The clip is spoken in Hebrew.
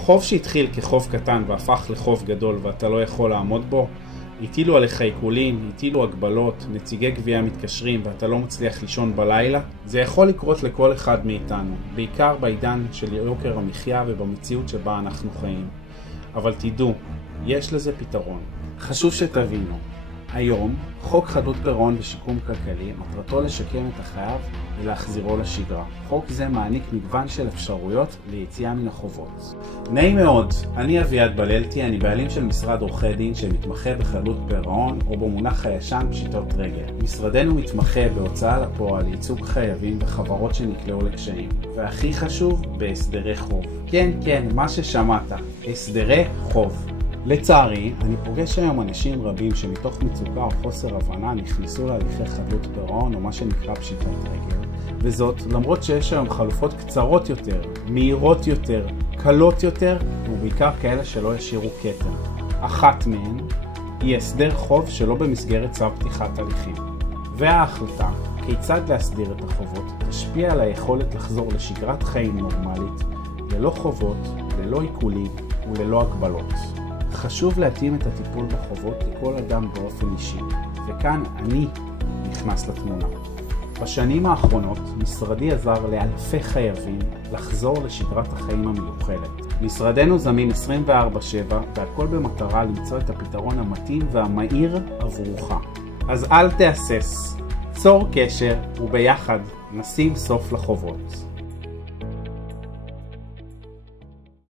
חוב שהתחיל כחוב קטן והפך לחוב גדול ואתה לא יכול לעמוד בו, הטילו עליך עיקולים, הטילו הגבלות, נציגי גבייה מתקשרים ואתה לא מצליח לישון בלילה, זה יכול לקרות לכל אחד מאיתנו, בעיקר בעידן של יוקר המחיה ובמציאות שבה אנחנו חיים. אבל תדעו, יש לזה פתרון. חשוב שתבינו, היום חוק חדלות פירעון ושיקום כלכלי מטרתו לשקם את החייב ולהחזירו לשגרה. חוק זה מעניק מגוון של אפשרויות ליציאה מן החובות. נעים מאוד, אני אביעד בללתי, אני בעלים של משרד עורכי דין שמתמחה בחדלות פירעון או במונח הישן פשיטות רגל. משרדנו מתמחה בהוצאה לפועל, ייצוג חייבים וחברות שנקלעו לקשיים. והכי חשוב, בהסדרי חוב. כן, מה ששמעת, הסדרי חוב. לצערי, אני פוגש היום אנשים רבים שמתוך מצוקה או חוסר הבנה נכנסו להליכי חדלות פירעון או מה שנקרא פשיטת רגל, וזאת למרות שיש היום חלופות קצרות יותר, מהירות יותר, קלות יותר, ובעיקר כאלה שלא ישאירו כתר. אחת מהן היא הסדר חוב שלא במסגרת צו פתיחת הליכים. וההחלטה כיצד להסדיר את החובות תשפיע על היכולת לחזור לשגרת חיים נורמלית, ללא חובות, ללא עיקולים וללא הגבלות. חשוב להתאים את הטיפול בחובות לכל אדם באופן אישי, וכאן אני נכנס לתמונה. בשנים האחרונות משרדי עזר לאלפי חייבים לחזור לשגרת החיים המיוחלת. משרדנו זמין 24/7 והכל במטרה למצוא את הפתרון המתאים והמהיר עבורך. אז אל תהסס, צור קשר וביחד נשים סוף לחובות.